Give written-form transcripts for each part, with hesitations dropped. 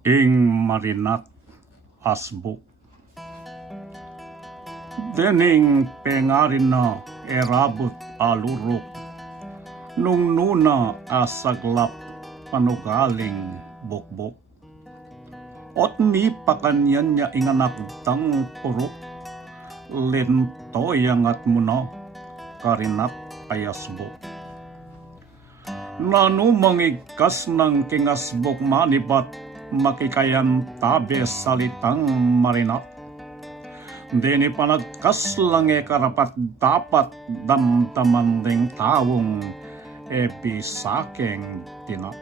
ing marinat asbo. Dening pengarin na erabot alurok, nung nuna asaglap panugaling bokbok. Ot ni pakanyan niya inganak tang purok, lento yangat muna karinat ayasbo. Nanu mangigkas ng kingasbok manibat, makikayan tabe salitang marinat. Dini panagkas lang karapat dapat damdaman ding tawong episakeng tinap.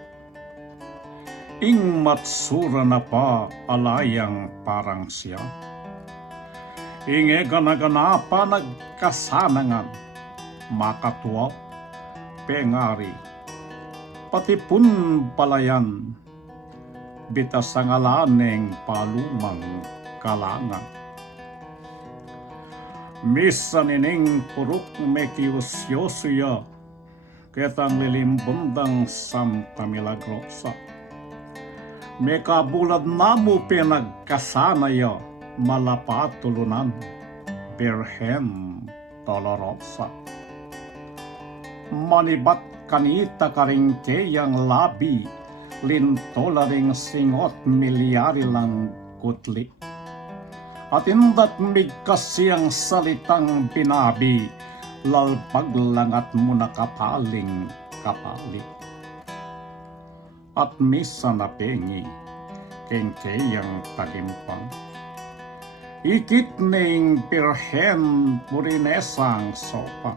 Ing matsura na pa alayang parang siya. Inge ganagana nagkasanangan, makatuwa, pengari, pati pun palayan, bitas ang alaneng palumang kalangan. Misan ining puruk mekiusyosuya, ketang lilimbundang Santa Milagrosa. Mekabulad namu pinagkasanaya, malapatulunan, Birhen Dolorosa. Manibat kanita karingkeyang labi, lintola ring singot milyari lang kutli. At indat migkas siyang salitang binabi, lalpag lang at muna kapaling kapali. At misa na pengi, kengkeyang tagimpang. Ikit ning Birhen Purinesang sopa.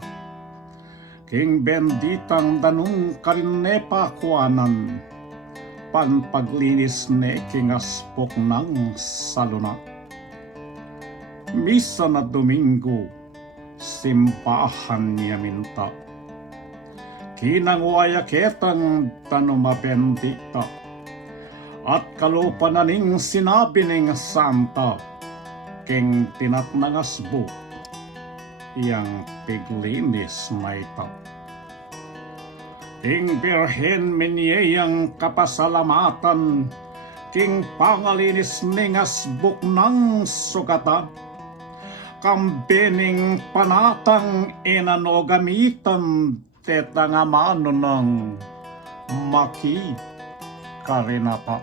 King benditang danung karinepa kuanan, panpaglinis ne kingaspok ng saluna. Misa na Domingo, simbahan niya minta. Kinangwaya ketang tanumabendita. At kalupa na ning sinabi ning Santa, king tinatnangasbo, yang piglinis na ito. King Birhen minyeyang kapasalamatan, king pangalinis ningasbok ng sugata. Kambening panatang inano gamitan tetang amano ng maki karinata.